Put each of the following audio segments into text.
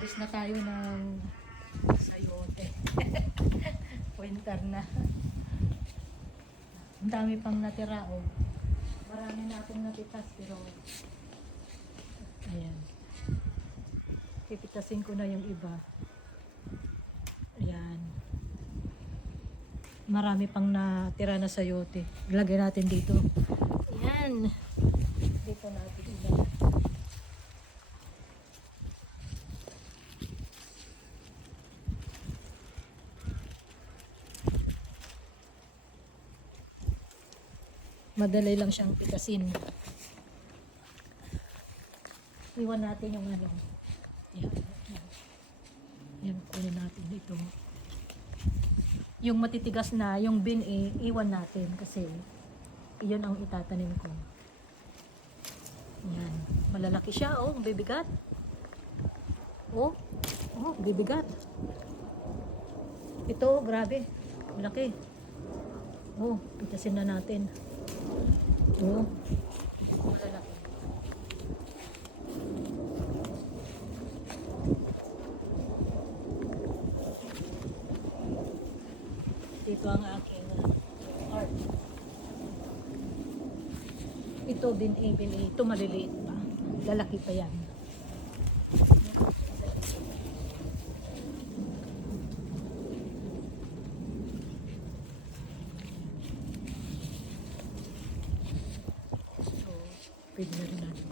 Nag-harvest na tayo ng sayote. Winter na. Ang dami pang natira, oh. Marami na akong napitas, pero ayan. Pipitasin ko na yung iba. Ayan. Marami pang natira na sayote. Ilagay natin dito. Ayan. Dito natin ilagay. Madali lang siyang pitasin. Iwan natin yung ano. Yan. Yan, kunin natin dito. Yung matitigas na, yung bin iwan natin kasi iyon ang itatanim ko. Yan. Malalaki siya, oh, bibigat. Oh, bibigat. Ito, grabe. Malaki. Oh, pitasin na natin. Oh, malalaki. Dito ang aking art. Ito din ibili. Ito maliliit pa. Lalaki pa yan. So, pwede na rin natin.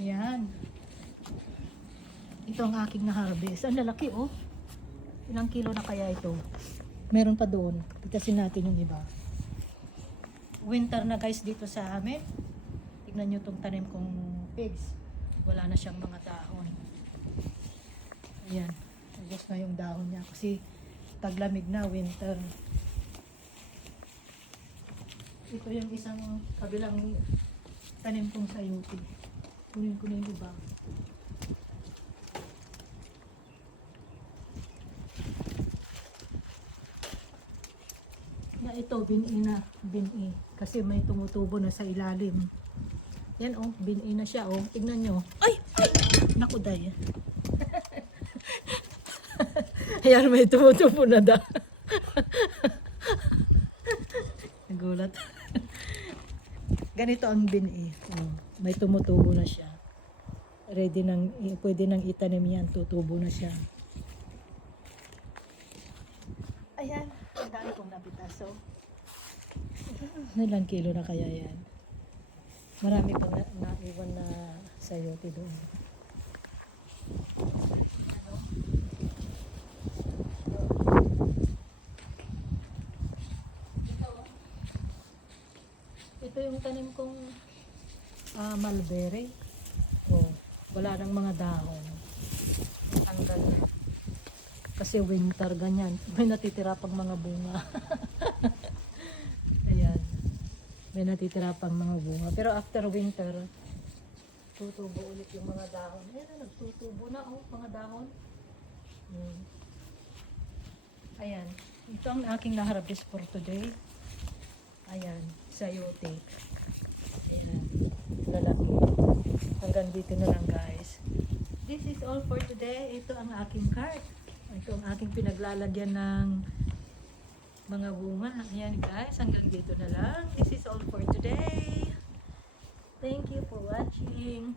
Ayan. Ito ang aking na-harvest. Ang lalaki, oh. Ilang kilo na kaya ito? Meron pa doon. Pitasin natin yung iba. Winter na guys dito sa amin. Tignan nyo itong tanim kong pigs. Wala na siyang mga dahon. Ayan. Ubos na yung dahon niya kasi taglamig na, winter. Ito yung isang kabilang tanim kong sayote. Kunin ko na yung iba. Na ito, bin-i kasi may tumutubo na sa ilalim. Yan, oh, bin-i na siya, oh. Tignan nyo. Ay! Naku, day. Ayan, may tumutubo na da. Nagulat. Ganito ang bin-i. Oh, may tumutubo na siya. Ready nang, pwede nang itanim yan. Tutubo na siya. Ayan. Ang dami kong napitaso. Ilang kilo na kaya yan? Marami pang naiwan na sayote doon. Ito yung tanim kong mulberry. Oh, wala nang mga dahon. Tanggal na. Kasi winter, ganyan. May natitira pang mga bunga. Ayan. May natitira pang mga bunga. Pero after winter, tutubo ulit yung mga dahon. Ayan na, nagtutubo na, oh, mga dahon. Ayan. Ito ang aking na-harvest for today. Ayan. Sayote. Ayan. Lalaki. Hanggang dito na lang, guys. This is all for today. Ito ang aking cart. Ito ang aking pinaglalagyan ng mga bunga. Ayan guys, hanggang dito na lang. This is all for today. Thank you for watching.